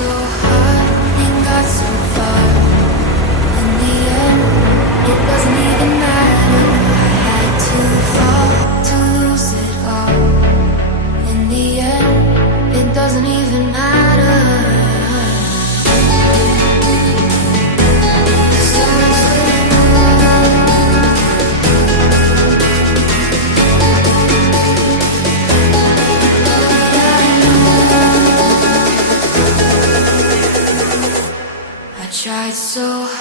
so hard and got so far. In the end, it doesn't even matter. I had to fall to lose it all. In the end, it doesn't even matter. Tried so hard.